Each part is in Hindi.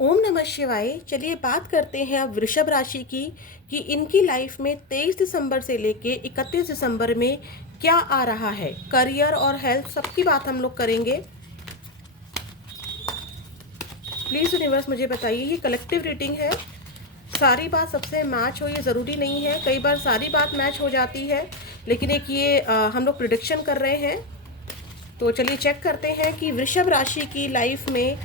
ओम नमः शिवाय। चलिए बात करते हैं अब वृषभ राशि की कि इनकी लाइफ में 23 दिसंबर से लेके 31 दिसंबर में क्या आ रहा है। करियर और हेल्थ सबकी बात हम लोग करेंगे। प्लीज़ यूनिवर्स मुझे बताइए, ये कलेक्टिव रीडिंग है, सारी बात सबसे मैच हो ये ज़रूरी नहीं है। कई बार सारी बात मैच हो जाती है, लेकिन एक ये हम लोग प्रिडिक्शन कर रहे हैं। तो चलिए चेक करते हैं कि वृषभ राशि की लाइफ में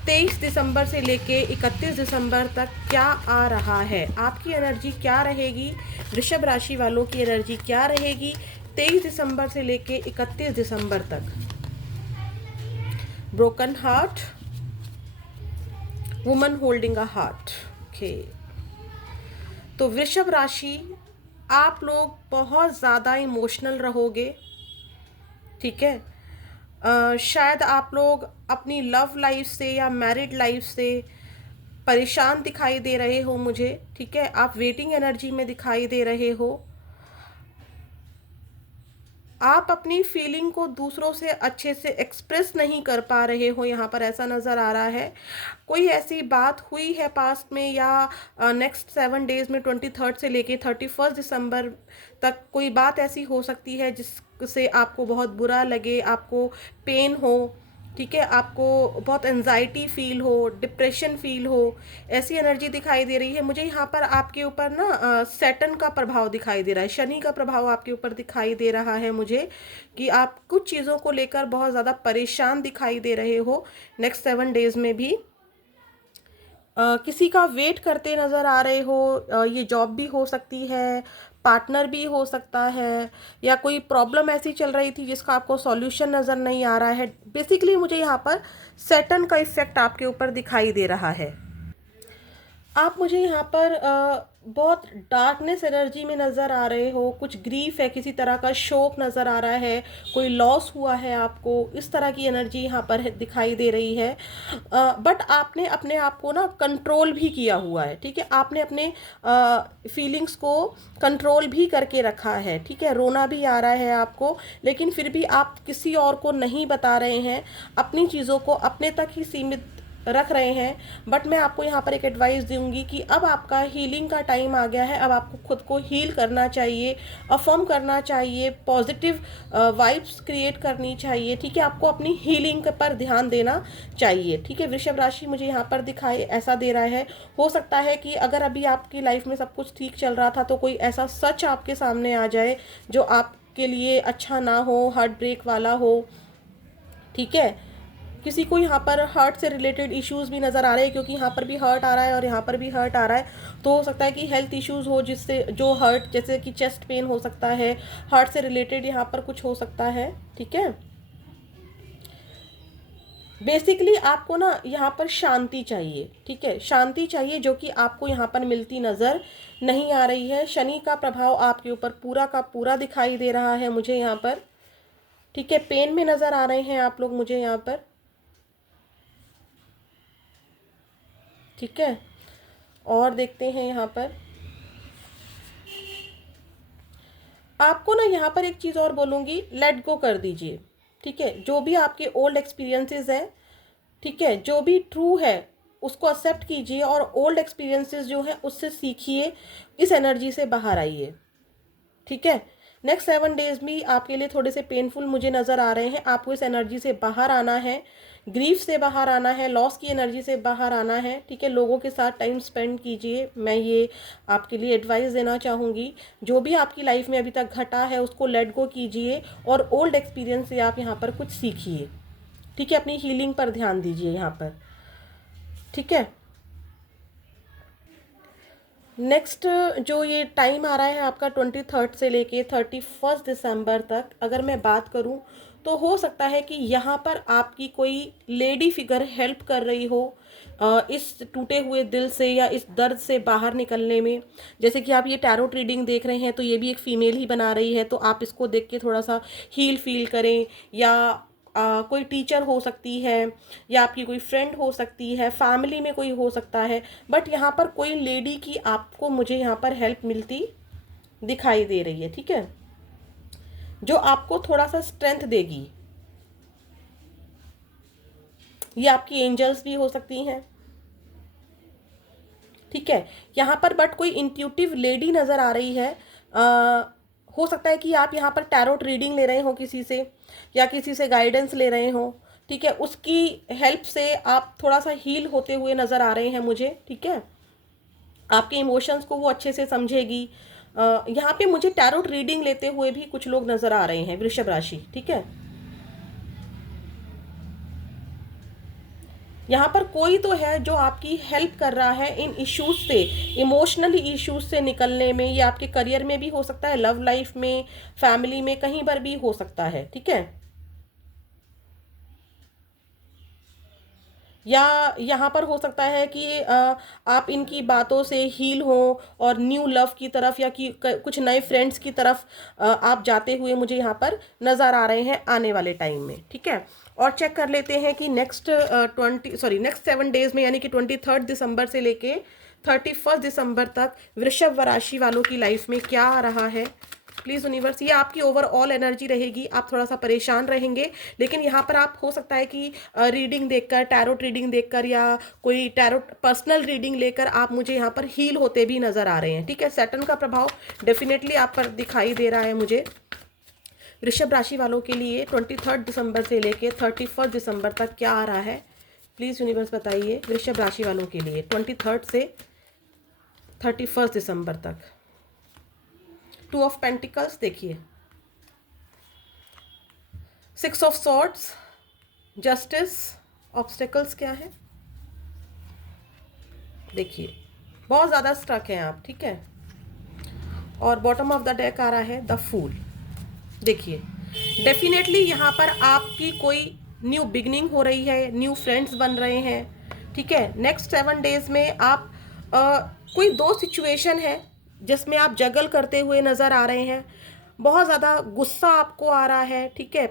23 दिसंबर से लेके 31 दिसंबर तक क्या आ रहा है। आपकी एनर्जी क्या रहेगी, वृषभ राशि वालों की एनर्जी क्या रहेगी 23 दिसंबर से लेके 31 दिसंबर तक। Broken heart, woman holding a heart. Okay, तो वृषभ राशि, आप लोग बहुत ज़्यादा इमोशनल रहोगे। ठीक है, शायद आप लोग अपनी लव लाइफ से या मैरिड लाइफ से परेशान दिखाई दे रहे हो मुझे। ठीक है, आप वेटिंग एनर्जी में दिखाई दे रहे हो। आप अपनी फीलिंग को दूसरों से अच्छे से एक्सप्रेस नहीं कर पा रहे हो, यहाँ पर ऐसा नज़र आ रहा है। कोई ऐसी बात हुई है पास्ट में या नेक्स्ट 7 डेज में 23 से लेके 31 दिसंबर तक कोई बात ऐसी हो सकती है जिससे आपको बहुत बुरा लगे, आपको पेन हो। ठीक है, आपको बहुत एनजाइटी फील हो, डिप्रेशन फील हो, ऐसी एनर्जी दिखाई दे रही है मुझे। यहाँ पर आपके ऊपर ना सैटर्न का प्रभाव दिखाई दे रहा है, शनि का प्रभाव आपके ऊपर दिखाई दे रहा है मुझे, कि आप कुछ चीज़ों को लेकर बहुत ज़्यादा परेशान दिखाई दे रहे हो नेक्स्ट 7 डेज में भी। किसी का वेट करते नज़र आ रहे हो। ये जॉब भी हो सकती है, पार्टनर भी हो सकता है, या कोई प्रॉब्लम ऐसी चल रही थी जिसका आपको सॉल्यूशन नज़र नहीं आ रहा है। बेसिकली मुझे यहाँ पर सैटर्न का इफेक्ट आपके ऊपर दिखाई दे रहा है। आप मुझे यहाँ पर बहुत डार्कनेस एनर्जी में नज़र आ रहे हो। कुछ ग्रीफ है, किसी तरह का शोक नज़र आ रहा है, कोई लॉस हुआ है आपको, इस तरह की एनर्जी यहाँ पर दिखाई दे रही है। बट आपने अपने आप को ना कंट्रोल भी किया हुआ है। ठीक है, आपने अपने फीलिंग्स को कंट्रोल भी करके रखा है। ठीक है, रोना भी आ रहा है आपको, लेकिन फिर भी आप किसी और को नहीं बता रहे हैं, अपनी चीज़ों को अपने तक ही सीमित रख रहे हैं। बट मैं आपको यहाँ पर एक एडवाइस दूंगी कि अब आपका हीलिंग का टाइम आ गया है। अब आपको खुद को हील करना चाहिए, अफर्म करना चाहिए, पॉजिटिव वाइब्स क्रिएट करनी चाहिए। ठीक है, आपको अपनी हीलिंग पर ध्यान देना चाहिए। ठीक है, वृषभ राशि मुझे यहाँ पर दिखाई ऐसा दे रहा है। हो सकता है कि अगर अभी आपकी लाइफ में सब कुछ ठीक चल रहा था तो कोई ऐसा सच आपके सामने आ जाए जो आपके लिए अच्छा ना हो, हार्ट ब्रेक वाला हो। ठीक है, किसी को यहाँ पर हार्ट से रिलेटेड इश्यूज भी नज़र आ रहे हैं, क्योंकि यहाँ पर भी हर्ट आ रहा है और यहाँ पर भी हर्ट आ रहा है। तो हो सकता है कि हेल्थ इश्यूज हो, जिससे जो हर्ट, जैसे कि चेस्ट पेन हो सकता है, हार्ट से रिलेटेड यहाँ पर कुछ हो सकता है। ठीक है, बेसिकली आपको ना यहाँ पर शांति चाहिए। ठीक है, शांति चाहिए, जो कि आपको यहाँ पर मिलती नज़र नहीं आ रही है। शनि का प्रभाव आपके ऊपर पूरा का पूरा दिखाई दे रहा है मुझे यहाँ पर। ठीक है, पेन में नज़र आ रहे हैं आप लोग मुझे यहाँ पर। ठीक है, और देखते हैं यहाँ पर आपको ना, यहाँ पर एक चीज़ और बोलूँगी, लेट गो कर दीजिए। ठीक है, जो भी आपके ओल्ड एक्सपीरियंसेस हैं, ठीक है, जो भी ट्रू है उसको एक्सेप्ट कीजिए, और ओल्ड एक्सपीरियंसेस जो है उससे सीखिए, इस एनर्जी से बाहर आइए। ठीक है, नेक्स्ट 7 डेज भी आपके लिए थोड़े से पेनफुल मुझे नज़र आ रहे हैं। आपको इस एनर्जी से बाहर आना है, ग्रीफ से बाहर आना है, लॉस की एनर्जी से बाहर आना है। ठीक है, लोगों के साथ टाइम स्पेंड कीजिए, मैं ये आपके लिए एडवाइस देना चाहूँगी। जो भी आपकी लाइफ में अभी तक घटा है उसको लेट गो कीजिए, और ओल्ड एक्सपीरियंस से आप यहाँ पर कुछ सीखिए। ठीक है, अपनी हीलिंग पर ध्यान दीजिए यहाँ पर। ठीक है, नेक्स्ट जो ये टाइम आ रहा है आपका 23 से लेके 31 दिसंबर तक, अगर मैं बात करूं तो हो सकता है कि यहाँ पर आपकी कोई लेडी फिगर हेल्प कर रही हो इस टूटे हुए दिल से या इस दर्द से बाहर निकलने में। जैसे कि आप ये टैरोट रीडिंग देख रहे हैं तो ये भी एक फीमेल ही बना रही है, तो आप इसको देख के थोड़ा सा हील फील करें। या कोई टीचर हो सकती है, या आपकी कोई फ्रेंड हो सकती है, फैमिली में कोई हो सकता है। बट यहाँ पर कोई लेडी की आपको मुझे यहाँ पर हेल्प मिलती दिखाई दे रही है। ठीक है, जो आपको थोड़ा सा स्ट्रेंथ देगी। ये आपकी एंजल्स भी हो सकती हैं। ठीक है। यहाँ पर बट कोई इंट्यूटिव लेडी नज़र आ रही है। हो सकता है कि आप यहाँ पर टैरोट रीडिंग ले रहे हो किसी से, या किसी से गाइडेंस ले रहे हो। ठीक है, उसकी हेल्प से आप थोड़ा सा हील होते हुए नज़र आ रहे हैं मुझे। ठीक है, आपके इमोशंस को वो अच्छे से समझेगी। यहाँ पे मुझे टैरोट रीडिंग लेते हुए भी कुछ लोग नज़र आ रहे हैं, वृषभ राशि। ठीक है, यहाँ पर कोई तो है जो आपकी हेल्प कर रहा है इन इश्यूज से, इमोशनली इश्यूज से निकलने में। ये आपके करियर में भी हो सकता है, लव लाइफ में, फैमिली में, कहीं पर भी हो सकता है। ठीक है, या यहाँ पर हो सकता है कि आप इनकी बातों से हील हो और न्यू लव की तरफ, या कि कुछ नए फ्रेंड्स की तरफ आप जाते हुए मुझे यहाँ पर नज़र आ रहे हैं आने वाले टाइम में। ठीक है, और चेक कर लेते हैं कि नेक्स्ट 7 डेज में, यानी कि 23 दिसंबर से लेके 31 दिसंबर तक वृषभ राशि वालों की लाइफ में क्या आ रहा है। प्लीज़ यूनिवर्स, ये आपकी ओवरऑल एनर्जी रहेगी। आप थोड़ा सा परेशान रहेंगे, लेकिन यहाँ पर आप हो सकता है कि रीडिंग देखकर, टैरोट रीडिंग देखकर, या कोई टैरोट पर्सनल रीडिंग लेकर आप मुझे यहाँ पर हील होते भी नज़र आ रहे हैं। ठीक है, सैटर्न का प्रभाव डेफिनेटली आप पर दिखाई दे रहा है मुझे। वृषभ राशि वालों के लिए 23 दिसंबर से लेके 31 दिसंबर तक क्या आ रहा है, प्लीज़ यूनिवर्स बताइए। वृषभ राशि वालों के लिए 23 से 31 दिसंबर तक। 2 ऑफ पेंटिकल्स देखिए, 6 ऑफ सॉर्ड्स, जस्टिस, ऑब्स्टेकल्स क्या है देखिए, बहुत ज़्यादा स्ट्रक हैं आप। ठीक है, और बॉटम ऑफ द डेक आ रहा है द फूल। देखिए, डेफिनेटली यहाँ पर आपकी कोई न्यू बिगनिंग हो रही है, न्यू फ्रेंड्स बन रहे हैं। ठीक है, नेक्स्ट 7 डेज में आप कोई दो सिचुएशन है जिसमें आप जगल करते हुए नज़र आ रहे हैं। बहुत ज़्यादा गुस्सा आपको आ रहा है। ठीक है,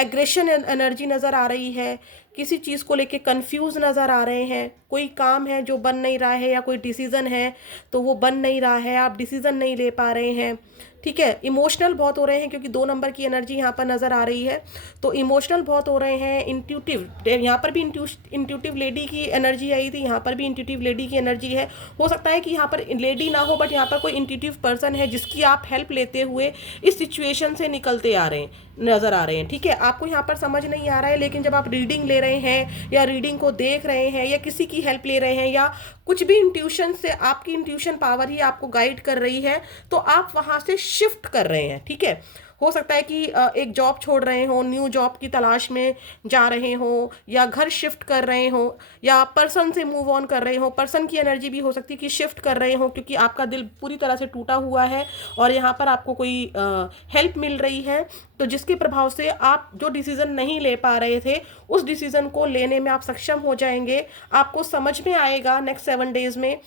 एग्रेशन एनर्जी नज़र आ रही है, किसी चीज़ को लेके कंफ्यूज नज़र आ रहे हैं, कोई काम है जो बन नहीं रहा है, या कोई डिसीज़न है तो वो बन नहीं रहा है, आप डिसीज़न नहीं ले पा रहे हैं। ठीक है, इमोशनल बहुत हो रहे हैं क्योंकि 2 नंबर की एनर्जी यहाँ पर नज़र आ रही है, तो इमोशनल बहुत हो रहे हैं। इंट्यूटिव, यहाँ पर भी इंट्यूटिव लेडी की एनर्जी आई थी, यहाँ पर भी इंट्यूटिव लेडी की एनर्जी है। हो सकता है कि यहाँ पर लेडी ना हो, बट यहाँ पर कोई इंट्यूटिव पर्सन है जिसकी आप हेल्प लेते हुए इस सिचुएशन से निकलते आ रहे हैं, नज़र आ रहे हैं। ठीक है, आपको यहाँ पर समझ नहीं आ रहा है, लेकिन जब आप रीडिंग ले रहे हैं, या रीडिंग को देख रहे हैं, या किसी की हेल्प ले रहे हैं, या कुछ भी इंट्यूशन से, आपकी इंट्यूशन पावर ही आपको गाइड कर रही है, तो आप वहाँ से शिफ्ट कर रहे हैं। ठीक है, हो सकता है कि एक जॉब छोड़ रहे हो, न्यू जॉब की तलाश में जा रहे हो, या घर शिफ्ट कर रहे हो, या पर्सन से मूव ऑन कर रहे हो। पर्सन की एनर्जी भी हो सकती है कि शिफ्ट कर रहे हो, क्योंकि आपका दिल पूरी तरह से टूटा हुआ है और यहाँ पर आपको कोई हेल्प मिल रही है, तो जिसके प्रभाव से आप जो डिसीज़न नहीं ले पा रहे थे, उस डिसीज़न को लेने में आप सक्षम हो जाएंगे। आपको समझ में आएगा नेक्स्ट 7 डेज में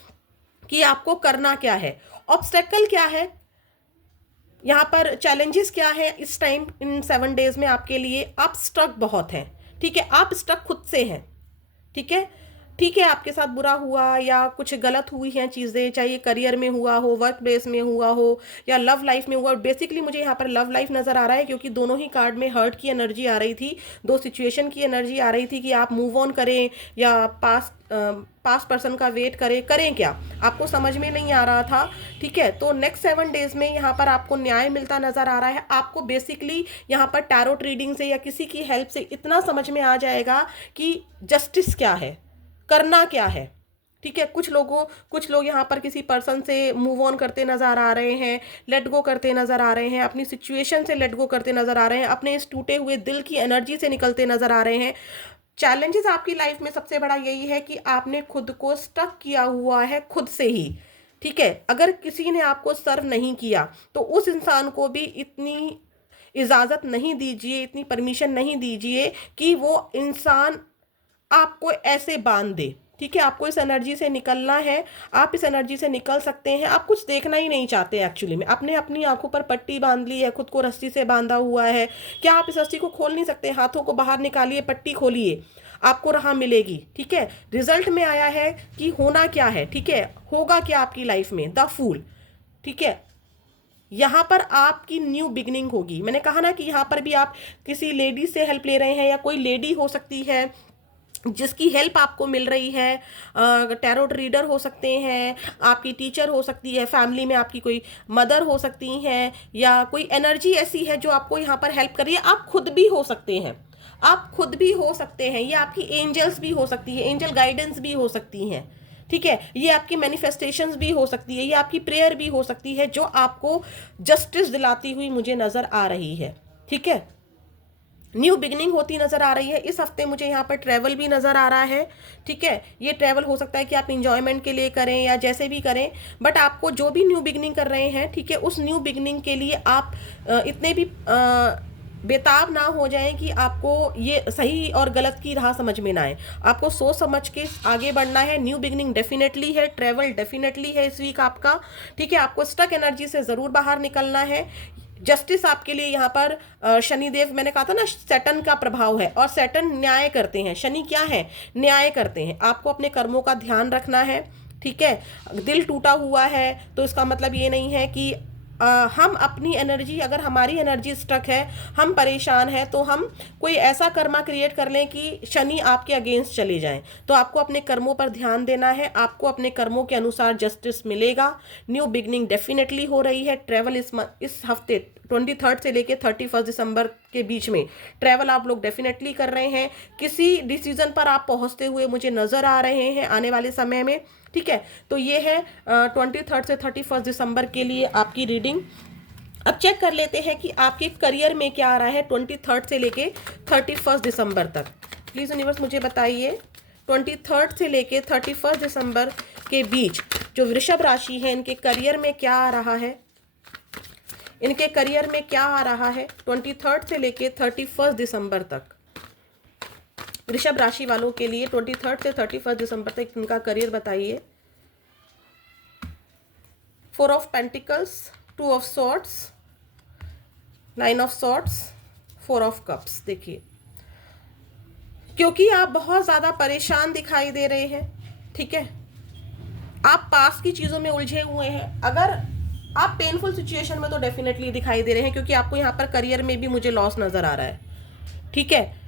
कि आपको करना क्या है, ऑब्स्टेकल क्या है, यहाँ पर चैलेंजेस क्या है इस टाइम, इन 7 डेज में आपके लिए। आप स्ट्रक बहुत हैं। ठीक है, आप स्ट्रक खुद से हैं। ठीक है, ठीक है, आपके साथ बुरा हुआ या कुछ गलत हुई हैं चीज़ें, चाहे करियर में हुआ हो, वर्क प्लेस में हुआ हो, या लव लाइफ में हुआ। बेसिकली मुझे यहाँ पर लव लाइफ नज़र आ रहा है, क्योंकि दोनों ही कार्ड में हर्ट की एनर्जी आ रही थी, दो सिचुएशन की एनर्जी आ रही थी कि आप मूव ऑन करें या पास्ट पर्सन का वेट करें क्या, आपको समझ में नहीं आ रहा था। ठीक है, तो नेक्स्ट 7 डेज में यहाँ पर आपको न्याय मिलता नज़र आ रहा है। आपको बेसिकली यहाँ पर टैरोट रीडिंग से या किसी की हेल्प से इतना समझ में आ जाएगा कि जस्टिस क्या है, करना क्या है। ठीक है, कुछ लोग यहाँ पर किसी पर्सन से मूव ऑन करते नज़र आ रहे हैं, लेट गो करते नज़र आ रहे हैं, अपनी सिचुएशन से लेट गो करते नज़र आ रहे हैं, अपने इस टूटे हुए दिल की एनर्जी से निकलते नज़र आ रहे हैं। चैलेंजेस आपकी लाइफ में सबसे बड़ा यही है कि आपने खुद को स्टक किया हुआ है खुद से ही। ठीक है, अगर किसी ने आपको सर्व नहीं किया तो उस इंसान को भी इतनी इजाज़त नहीं दीजिए, इतनी परमिशन नहीं दीजिए कि वो इंसान आपको ऐसे बांध दे। ठीक है, आपको इस एनर्जी से निकलना है, आप इस एनर्जी से निकल सकते हैं। आप कुछ देखना ही नहीं चाहते एक्चुअली में, आपने अपनी आंखों पर पट्टी बांध ली है, खुद को रस्सी से बांधा हुआ है। क्या आप इस रस्सी को खोल नहीं सकते? हाथों को बाहर निकालिए, पट्टी खोलिए, आपको राह मिलेगी। ठीक है, रिजल्ट में आया है कि होना क्या है। ठीक है, होगा क्या आपकी लाइफ में, द फूल। ठीक है, यहाँ पर आपकी न्यू बिगनिंग होगी। मैंने कहा ना कि यहाँ पर भी आप किसी लेडी से हेल्प ले रहे हैं, या कोई लेडी हो सकती है जिसकी हेल्प आपको मिल रही है। टैरोट रीडर हो सकते हैं, आपकी टीचर हो सकती है, फैमिली में आपकी कोई मदर हो सकती हैं, या कोई एनर्जी ऐसी है जो आपको यहाँ पर हेल्प कर रही है। आप खुद भी हो सकते हैं, आप खुद भी हो सकते हैं, ये आपकी एंजल्स भी हो सकती है, एंजल गाइडेंस भी हो सकती हैं, ठीक है। ये आपकी मैनिफेस्टेशंस भी हो सकती है, ये आपकी प्रेयर भी हो सकती है जो आपको जस्टिस दिलाती हुई मुझे नजर आ रही है, ठीक है। न्यू बिगनिंग होती नजर आ रही है इस हफ्ते। मुझे यहाँ पर ट्रैवल भी नजर आ रहा है, ठीक है। ये ट्रैवल हो सकता है कि आप इंजॉयमेंट के लिए करें या जैसे भी करें, बट आपको जो भी न्यू बिगनिंग कर रहे हैं, ठीक है, उस न्यू बिगनिंग के लिए आप इतने भी बेताब ना हो जाएं कि आपको ये सही और गलत की राह समझ में ना आए। आपको सोच समझ के आगे बढ़ना है। न्यू बिगनिंग डेफिनेटली है, ट्रैवल डेफिनेटली है इस वीक आपका, ठीक है। आपको स्टक एनर्जी से ज़रूर बाहर निकलना है। जस्टिस आपके लिए यहाँ पर शनिदेव, मैंने कहा था ना, सैटर्न का प्रभाव है, और सैटर्न न्याय करते हैं। शनि क्या है? न्याय करते हैं। आपको अपने कर्मों का ध्यान रखना है, ठीक है। दिल टूटा हुआ है तो इसका मतलब ये नहीं है कि हम अपनी एनर्जी, अगर हमारी एनर्जी स्टक है, हम परेशान हैं, तो हम कोई ऐसा कर्मा क्रिएट कर लें कि शनि आपके अगेंस्ट चले जाएं। तो आपको अपने कर्मों पर ध्यान देना है, आपको अपने कर्मों के अनुसार जस्टिस मिलेगा। न्यू बिगनिंग डेफिनेटली हो रही है। ट्रैवल इस हफ्ते 23 से लेके 31 दिसंबर के बीच में ट्रैवल आप लोग डेफिनेटली कर रहे हैं। किसी डिसीजन पर आप पहुंचते हुए मुझे नजर आ रहे हैं आने वाले समय में, ठीक है। तो ये है 23 से 31 दिसंबर के लिए आपकी रीडिंग। अब चेक कर लेते हैं कि आपके करियर में क्या आ रहा है 23 से लेके 31 दिसंबर तक। प्लीज़ यूनिवर्स मुझे बताइए 23 से लेके 31 दिसंबर के बीच जो वृषभ राशि है, इनके करियर में क्या आ रहा है, इनके करियर में क्या आ रहा है 23 से लेके 31 दिसंबर तक। वृषभ राशि वालों के लिए 23 से 31 दिसंबर तक इनका करियर बताइए। 4 of pentacles, 2 of swords, 9 of swords, 4 of cups. देखिए, क्योंकि आप बहुत ज़्यादा परेशान दिखाई दे रहे हैं, ठीक है, आप पास की चीज़ों में उलझे हुए हैं। अगर आप पेनफुल सिचुएशन में तो डेफिनेटली दिखाई दे रहे हैं, क्योंकि आपको यहाँ पर करियर में भी मुझे लॉस नज़र आ रहा है, ठीक है।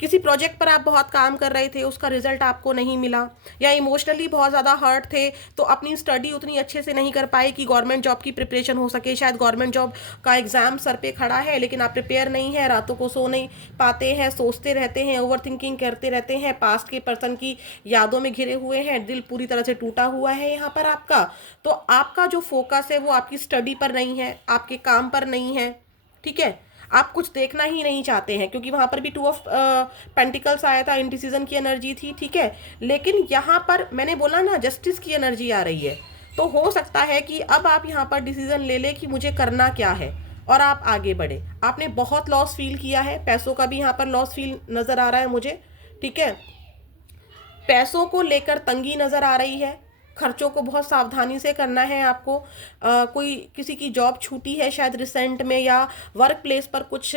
किसी प्रोजेक्ट पर आप बहुत काम कर रहे थे, उसका रिजल्ट आपको नहीं मिला, या इमोशनली बहुत ज़्यादा हर्ट थे तो अपनी स्टडी उतनी अच्छे से नहीं कर पाए कि गवर्नमेंट जॉब की प्रिपरेशन हो सके। शायद गवर्नमेंट जॉब का एग्ज़ाम सर पे खड़ा है लेकिन आप प्रिपेयर नहीं है, रातों को सो नहीं पाते हैं, सोचते रहते हैं, ओवर थिंकिंग करते रहते हैं, पास्ट के पर्सन की यादों में घिरे हुए हैं, दिल पूरी तरह से टूटा हुआ है यहाँ पर आपका। तो आपका जो फोकस है वो आपकी स्टडी पर नहीं है, आपके काम पर नहीं है, ठीक है। आप कुछ देखना ही नहीं चाहते हैं, क्योंकि वहाँ पर भी 2 ऑफ पेंटिकल्स आया था, इंडिसीजन की एनर्जी थी, ठीक है। लेकिन यहाँ पर मैंने बोला ना, जस्टिस की एनर्जी आ रही है। तो हो सकता है कि अब आप यहाँ पर डिसीजन ले लें कि मुझे करना क्या है, और आप आगे बढ़े। आपने बहुत लॉस फील किया है, पैसों का भी यहाँ पर लॉस फील नज़र आ रहा है मुझे, ठीक है। पैसों को लेकर तंगी नज़र आ रही है, खर्चों को बहुत सावधानी से करना है आपको। कोई किसी की जॉब छूटी है शायद रिसेंट में, या वर्क प्लेस पर कुछ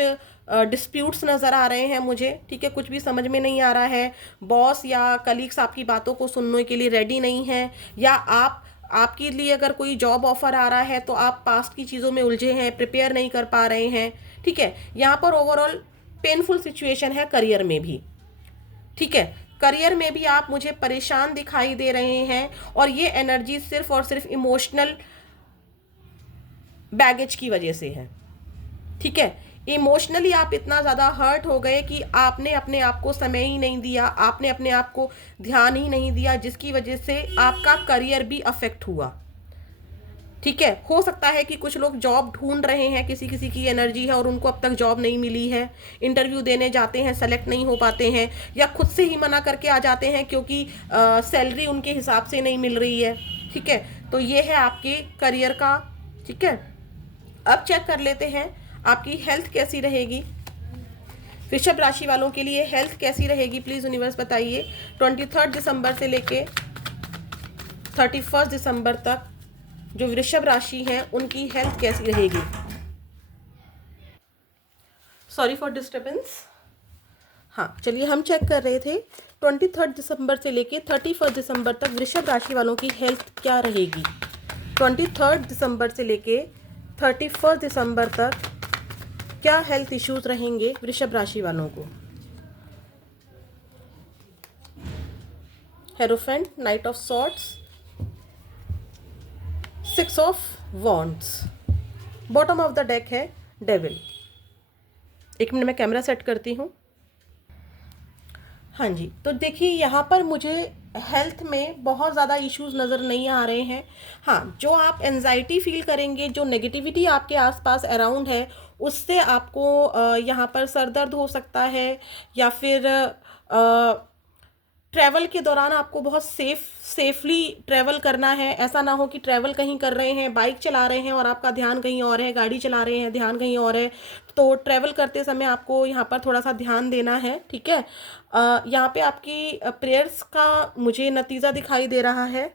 डिस्प्यूट्स नज़र आ रहे हैं मुझे, ठीक है। कुछ भी समझ में नहीं आ रहा है, बॉस या कलीग्स आपकी बातों को सुनने के लिए रेडी नहीं है, या आपके लिए अगर कोई जॉब ऑफर आ रहा है तो आप पास्ट की चीज़ों में उलझे हैं, प्रिपेयर नहीं कर पा रहे हैं, ठीक है। यहाँ पर ओवरऑल पेनफुल सिचुएशन है करियर में भी, ठीक है। करियर में भी आप मुझे परेशान दिखाई दे रहे हैं, और ये एनर्जी सिर्फ और सिर्फ इमोशनल बैगेज की वजह से है, ठीक है। इमोशनली आप इतना ज़्यादा हर्ट हो गए कि आपने अपने आप को समय ही नहीं दिया, आपने अपने आप को ध्यान ही नहीं दिया, जिसकी वजह से आपका करियर भी अफेक्ट हुआ, ठीक है। हो सकता है कि कुछ लोग जॉब ढूंढ रहे हैं, किसी किसी की एनर्जी है और उनको अब तक जॉब नहीं मिली है, इंटरव्यू देने जाते हैं, सेलेक्ट नहीं हो पाते हैं, या खुद से ही मना करके आ जाते हैं क्योंकि सैलरी उनके हिसाब से नहीं मिल रही है, ठीक है। तो ये है आपके करियर का, ठीक है। अब चेक कर लेते हैं आपकी हेल्थ कैसी रहेगी। वृषभ राशि वालों के लिए हेल्थ कैसी रहेगी, प्लीज़ यूनिवर्स बताइए 23 दिसंबर से लेके 31 दिसंबर तक जो वृषभ राशि हैं उनकी हेल्थ कैसी रहेगी। Sorry for disturbance. हाँ, चलिए हम चेक कर रहे थे 23 दिसंबर से लेके 31 दिसंबर तक वृषभ राशि वालों की हेल्थ क्या रहेगी। 23 दिसंबर से लेके 31 दिसंबर तक क्या हेल्थ इश्यूज रहेंगे वृषभ राशि वालों को। Hierophant, night of swords, 6 of wands. Bottom of the deck है डेविल। एक मिनट में कैमरा सेट करती हूँ। हाँ जी, तो देखिए यहाँ पर मुझे हेल्थ में बहुत ज़्यादा इश्यूज नज़र नहीं आ रहे हैं। हाँ, जो आप एनजाइटी फील करेंगे, जो नेगेटिविटी आपके आसपास अराउंड है, उससे आपको यहाँ पर सर दर्द हो सकता है, या फिर ट्रैवल के दौरान आपको बहुत सेफली ट्रैवल करना है। ऐसा ना हो कि ट्रैवल कहीं कर रहे हैं, बाइक चला रहे हैं और आपका ध्यान कहीं और है, गाड़ी चला रहे हैं ध्यान कहीं और है। तो ट्रैवल करते समय आपको यहाँ पर थोड़ा सा ध्यान देना है, ठीक है। यहाँ पे आपकी प्रेयर्स का मुझे नतीजा दिखाई दे रहा है।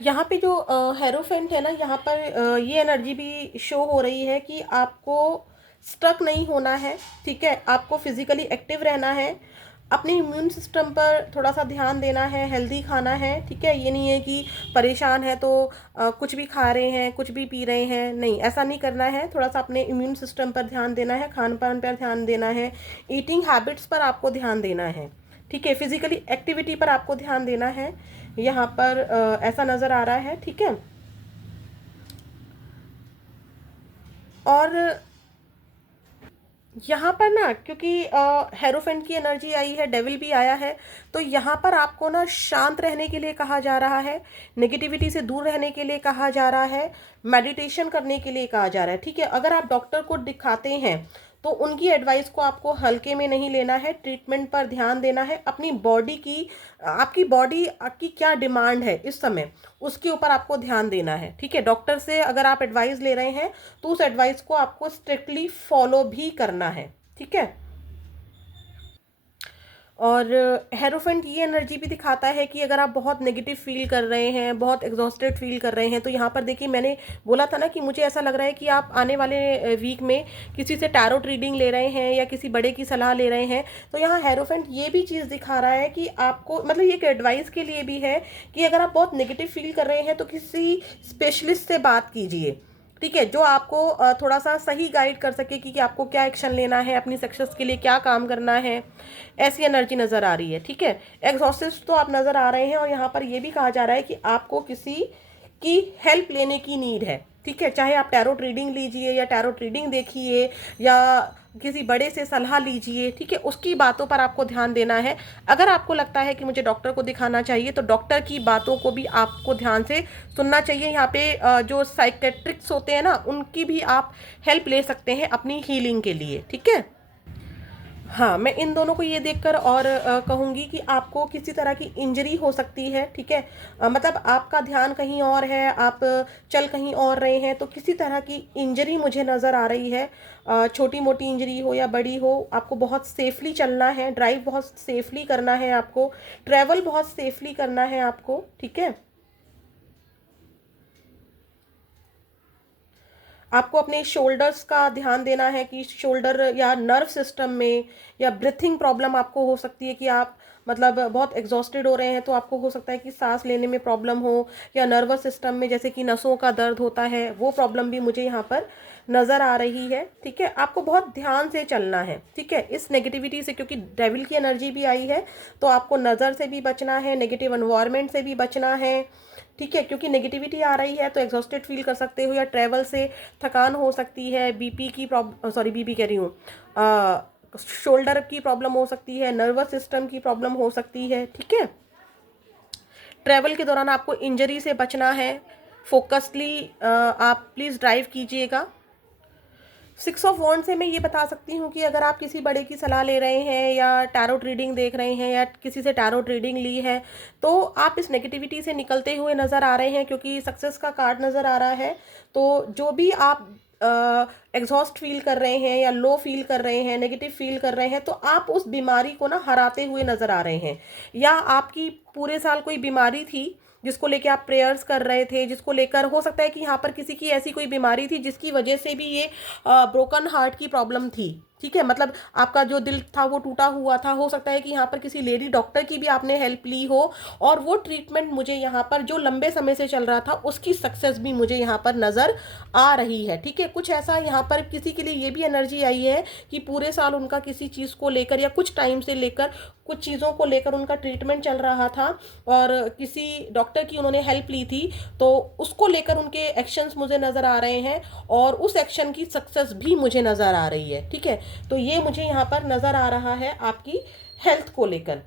यहाँ पे जो हेरोफेंट है ना, यहाँ पर ये एनर्जी भी शो हो रही है कि आपको स्टक नहीं होना है, ठीक है। आपको फिजिकली एक्टिव रहना है, अपने इम्यून सिस्टम पर थोड़ा सा ध्यान देना है, हेल्दी खाना है, ठीक है। ये नहीं है कि परेशान है तो कुछ भी खा रहे हैं, कुछ भी पी रहे हैं, नहीं, ऐसा नहीं करना है। थोड़ा सा अपने इम्यून सिस्टम पर ध्यान देना है, खान पान पर ध्यान देना है, ईटिंग हैबिट्स पर आपको ध्यान देना है, ठीक है। फिजिकली एक्टिविटी पर आपको ध्यान देना है। यहाँ पर ऐसा नज़र आ रहा है, ठीक है। और यहाँ पर ना, क्योंकि हेरोफेंट की एनर्जी आई है, डेविल भी आया है, तो यहाँ पर आपको ना शांत रहने के लिए कहा जा रहा है, नेगेटिविटी से दूर रहने के लिए कहा जा रहा है, मेडिटेशन करने के लिए कहा जा रहा है, ठीक है। अगर आप डॉक्टर को दिखाते हैं तो उनकी एडवाइस को आपको हल्के में नहीं लेना है, ट्रीटमेंट पर ध्यान देना है। अपनी बॉडी की, आपकी बॉडी की क्या डिमांड है इस समय, उसके ऊपर आपको ध्यान देना है, ठीक है। डॉक्टर से अगर आप एडवाइस ले रहे हैं तो उस एडवाइस को आपको स्ट्रिक्टली फॉलो भी करना है, ठीक है। और हेरोफेंट ये एनर्जी भी दिखाता है कि अगर आप बहुत नेगेटिव फील कर रहे हैं, बहुत एग्जॉस्टेड फील कर रहे हैं, तो यहाँ पर देखिए, मैंने बोला था ना कि मुझे ऐसा लग रहा है कि आप आने वाले वीक में किसी से टैरोट रीडिंग ले रहे हैं या किसी बड़े की सलाह ले रहे हैं। तो यहाँ हेरोफेंट ये भी चीज़ दिखा रहा है कि आपको, मतलब ये एक एडवाइस के लिए भी है कि अगर आप बहुत नेगेटिव फील कर रहे हैं तो किसी स्पेशलिस्ट से बात कीजिए, ठीक है, जो आपको थोड़ा सा सही गाइड कर सके कि आपको क्या एक्शन लेना है, अपनी सक्सेस के लिए क्या काम करना है। ऐसी एनर्जी नज़र आ रही है, ठीक है। एग्जॉस्टेड तो आप नज़र आ रहे हैं, और यहाँ पर ये भी कहा जा रहा है कि आपको किसी की हेल्प लेने की नीड है, ठीक है। चाहे आप टैरोट रीडिंग लीजिए या टैरोट रीडिंग देखिए या किसी बड़े से सलाह लीजिए, ठीक है, उसकी बातों पर आपको ध्यान देना है। अगर आपको लगता है कि मुझे डॉक्टर को दिखाना चाहिए तो डॉक्टर की बातों को भी आपको ध्यान से सुनना चाहिए। यहाँ पे जो साइकेट्रिक्स होते हैं ना, उनकी भी आप हेल्प ले सकते हैं अपनी हीलिंग के लिए, ठीक है। हाँ, मैं इन दोनों को ये देखकर और कहूँगी कि आपको किसी तरह की इंजरी हो सकती है, ठीक है। मतलब आपका ध्यान कहीं और है, आप चल कहीं और रहे हैं, तो किसी तरह की इंजरी मुझे नज़र आ रही है। छोटी मोटी इंजरी हो या बड़ी हो, आपको बहुत सेफली चलना है, ड्राइव बहुत सेफली करना है आपको, ट्रैवल बहुत सेफली करना है आपको, ठीक है। आपको अपने शोल्डर्स का ध्यान देना है कि शोल्डर या नर्व सिस्टम में या ब्रीथिंग प्रॉब्लम आपको हो सकती है कि आप मतलब बहुत एग्जॉस्टेड हो रहे हैं, तो आपको हो सकता है कि सांस लेने में प्रॉब्लम हो, या नर्वस सिस्टम में जैसे कि नसों का दर्द होता है, वो प्रॉब्लम भी मुझे यहाँ पर नज़र आ रही है, ठीक है। आपको बहुत ध्यान से चलना है, ठीक है, इस नेगेटिविटी से, क्योंकि डेविल की एनर्जी भी आई है, तो आपको नज़र से भी बचना है, नेगेटिव एनवायरनमेंट से भी बचना है, ठीक है। क्योंकि नेगेटिविटी आ रही है तो एग्जॉस्टेड फील कर सकते हो, या ट्रैवल से थकान हो सकती है, बीपी की प्रॉब्लम, सॉरी बीपी कह रही हूँ, शोल्डर की प्रॉब्लम हो सकती है, नर्वस सिस्टम की प्रॉब्लम हो सकती है, ठीक है। ट्रैवल के दौरान आपको इंजरी से बचना है, फोकसली आप प्लीज़ ड्राइव कीजिएगा। 6 ऑफ वॉन्ड से मैं ये बता सकती हूँ कि अगर आप किसी बड़े की सलाह ले रहे हैं या टैरोट रीडिंग देख रहे हैं या किसी से टैरोट रीडिंग ली है, तो आप इस नेगेटिविटी से निकलते हुए नज़र आ रहे हैं, क्योंकि सक्सेस का कार्ड नज़र आ रहा है। तो जो भी आप एग्जॉस्ट फील कर रहे हैं या लो फील कर रहे हैं, नेगेटिव फील कर रहे हैं, तो आप उस बीमारी को ना हराते हुए नज़र आ रहे हैं। या आपकी पूरे साल कोई बीमारी थी जिसको लेके आप प्रेयर्स कर रहे थे, जिसको लेकर हो सकता है कि यहाँ पर किसी की ऐसी कोई बीमारी थी जिसकी वजह से भी ये ब्रोकन हार्ट की प्रॉब्लम थी, ठीक है, मतलब आपका जो दिल था वो टूटा हुआ था, हो सकता है कि यहाँ पर किसी लेडी डॉक्टर की भी आपने हेल्प ली हो, और वो ट्रीटमेंट मुझे यहाँ पर जो लंबे समय से चल रहा था उसकी सक्सेस भी मुझे यहाँ पर नज़र आ रही है। ठीक है, कुछ ऐसा यहाँ पर किसी के लिए ये भी एनर्जी आई है कि पूरे साल उनका किसी चीज़ को लेकर या कुछ टाइम से लेकर कुछ चीज़ों को लेकर उनका ट्रीटमेंट चल रहा था और किसी डॉक्टर की उन्होंने हेल्प ली थी, तो उसको लेकर उनके एक्शंस मुझे नज़र आ रहे हैं और उस एक्शन की सक्सेस भी मुझे नज़र आ रही है। ठीक है, तो ये मुझे यहाँ पर नज़र आ रहा है आपकी हेल्थ को लेकर।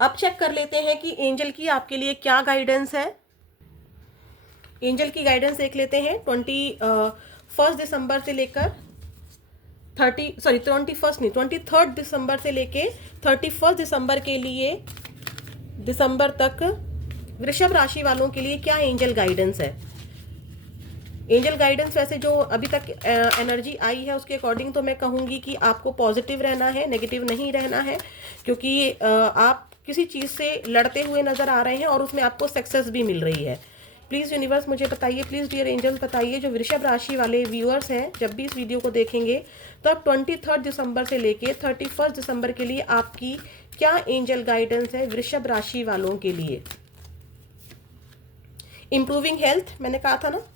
अब चेक कर लेते हैं कि एंजल की आपके लिए क्या गाइडेंस है। एंजल की गाइडेंस देख लेते हैं 21 दिसंबर से लेकर 23 दिसंबर से लेके 31 दिसंबर के लिए दिसंबर तक वृषभ राशि वालों के लिए क्या एंजल गाइडेंस है। एंजल गाइडेंस वैसे जो अभी तक एनर्जी आई है उसके अकॉर्डिंग तो मैं कहूँगी कि आपको पॉजिटिव रहना है, नेगेटिव नहीं रहना है, क्योंकि आप किसी चीज़ से लड़ते हुए नज़र आ रहे हैं और उसमें आपको सक्सेस भी मिल रही है। प्लीज़ यूनिवर्स मुझे बताइए, प्लीज़ डियर एंजल्स बताइए, जो वृषभ राशि वाले व्यूअर्स हैं जब भी इस वीडियो को देखेंगे तो अब 23 दिसंबर से लेके 31 दिसंबर के लिए आपकी क्या एंजल गाइडेंस है वृषभ राशि वालों के लिए। इम्प्रूविंग हेल्थ, मैंने कहा था ना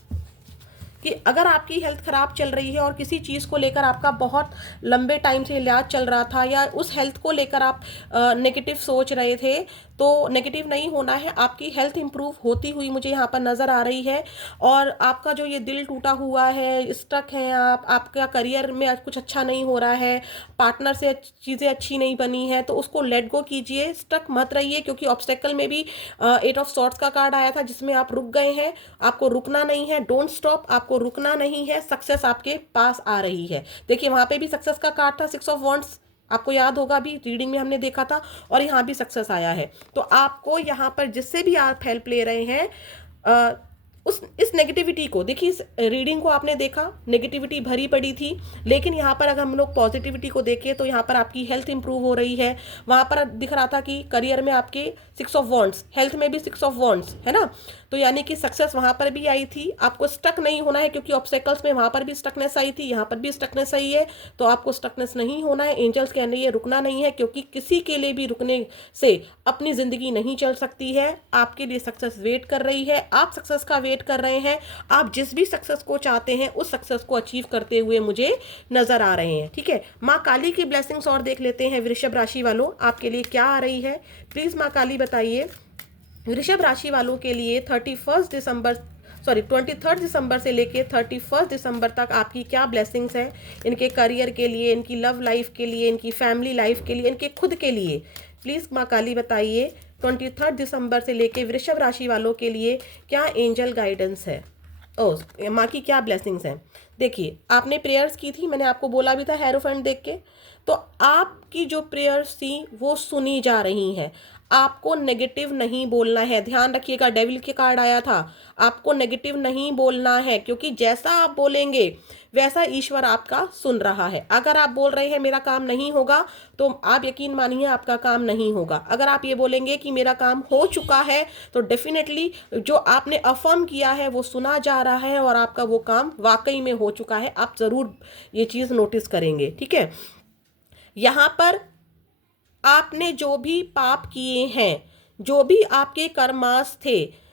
कि अगर आपकी हेल्थ ख़राब चल रही है और किसी चीज़ को लेकर आपका बहुत लंबे टाइम से इलाज चल रहा था या उस हेल्थ को लेकर आप नेगेटिव सोच रहे थे, तो नेगेटिव नहीं होना है, आपकी हेल्थ इंप्रूव होती हुई मुझे यहाँ पर नज़र आ रही है। और आपका जो ये दिल टूटा हुआ है, स्टक हैं आप, आपका करियर में आज कुछ अच्छा नहीं हो रहा है, पार्टनर से चीज़ें अच्छी नहीं बनी है, तो उसको लेट गो कीजिए, स्टक मत रहिए, क्योंकि ऑब्स्टेकल में भी 8 ऑफ सॉर्ड्स का कार्ड आया था जिसमें आप रुक गए हैं। आपको रुकना नहीं है, डोंट स्टॉप, आपको रुकना नहीं है, सक्सेस आपके पास आ रही है। देखिए वहाँ पे भी सक्सेस का कार्ड था 6 ऑफ वॉन्ड्स, आपको याद होगा भी रीडिंग में हमने देखा था, और यहाँ भी सक्सेस आया है। तो आपको यहाँ पर जिससे भी आप हेल्प ले रहे हैं उस इस नेगेटिविटी को देखिए, इस रीडिंग को आपने देखा नेगेटिविटी भरी पड़ी थी, लेकिन यहाँ पर अगर हम लोग पॉजिटिविटी को देखें तो यहाँ पर आपकी हेल्थ इंप्रूव हो रही है। वहाँ पर दिख रहा था कि करियर में आपके 6 ऑफ वॉन्ड्स, हेल्थ में भी 6 ऑफ वॉन्ड्स है ना, तो यानी कि सक्सेस वहाँ पर भी आई थी। आपको स्टक नहीं होना है, क्योंकि ऑब्स्टेकल्स में वहाँ पर भी स्टकनेस आई थी, यहाँ पर भी स्टकनेस आई है, तो आपको स्टकनेस नहीं होना है। एंजल्स कह रही है रुकना नहीं है, क्योंकि किसी के लिए भी रुकने से अपनी ज़िंदगी नहीं चल सकती है। आपके लिए सक्सेस वेट कर रही है, आप सक्सेस का वेट कर रहे हैं, आप जिस भी सक्सेस को चाहते हैं उस सक्सेस को अचीव करते हुए मुझे नज़र आ रहे हैं। ठीक है, माँ काली की ब्लेसिंग्स और देख लेते हैं वृषभ राशि वालों आपके लिए क्या आ रही है। प्लीज़ माँ काली बताइए वृषभ राशि वालों के लिए 23 दिसंबर से लेके 31 दिसंबर तक आपकी क्या ब्लेसिंग्स हैं, इनके करियर के लिए, इनकी लव लाइफ के लिए, इनकी फैमिली लाइफ के लिए, इनके खुद के लिए। प्लीज़ माँ काली बताइए 23 दिसंबर से लेके वृषभ राशि वालों के लिए क्या एंजल गाइडेंस है, माँ की क्या ब्लेसिंग्स हैं। देखिए आपने प्रेयर्स की थी, मैंने आपको बोला भी था हेरोफेंट देख के, तो आपकी जो प्रेयर्स थी वो सुनी जा रही हैं। आपको नेगेटिव नहीं बोलना है, ध्यान रखिएगा, डेविल के कार्ड आया था, आपको नेगेटिव नहीं बोलना है, क्योंकि जैसा आप बोलेंगे वैसा ईश्वर आपका सुन रहा है। अगर आप बोल रहे हैं मेरा काम नहीं होगा, तो आप यकीन मानिए आपका काम नहीं होगा। अगर आप ये बोलेंगे कि मेरा काम हो चुका है, तो डेफिनेटली जो आपने अफर्म किया है वो सुना जा रहा है और आपका वो काम वाकई में हो चुका है। आप ज़रूर ये चीज़ नोटिस करेंगे। ठीक है, यहाँ पर आपने जो भी पाप किए हैं, जो भी आपके कर्मास थे,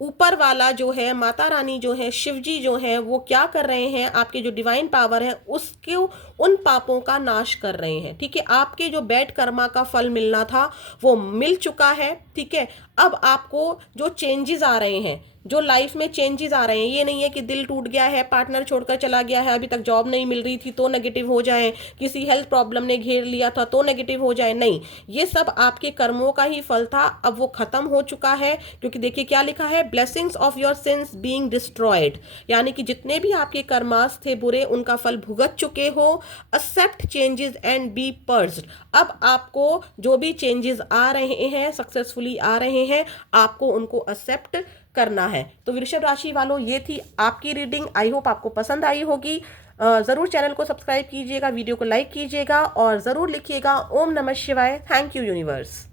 ऊपर वाला जो है, माता रानी जो है, शिव जी जो है, वो क्या कर रहे हैं, आपके जो डिवाइन पावर है उसके उन पापों का नाश कर रहे हैं। ठीक है, आपके जो बैड कर्मा का फल मिलना था वो मिल चुका है। ठीक है, अब आपको जो चेंजेस आ रहे हैं, जो लाइफ में चेंजेस आ रहे हैं, ये नहीं है कि दिल टूट गया है, पार्टनर छोड़कर चला गया है, अभी तक जॉब नहीं मिल रही थी तो नेगेटिव हो जाए, किसी हेल्थ प्रॉब्लम ने घेर लिया था तो नेगेटिव हो जाए, नहीं, ये सब आपके कर्मों का ही फल था, अब वो खत्म हो चुका है। क्योंकि देखिए क्या लिखा है, blessings of your sins being destroyed, यानी कि जितने भी आपके कर्मास थे बुरे उनका फल भुगत चुके हो। एक्सेप्ट चेंजेस एंड बी पर्ज्ड, अब आपको जो भी चेंजेस आ रहे हैं, सक्सेसफुली आ रहे हैं, आपको उनको एक्सेप्ट करना है। तो वृषभ राशि वालों ये थी आपकी रीडिंग, आई होप आपको पसंद आई होगी। ज़रूर चैनल को सब्सक्राइब कीजिएगा, वीडियो को लाइक कीजिएगा और ज़रूर लिखिएगा ओम नमः शिवाय। Thank you universe.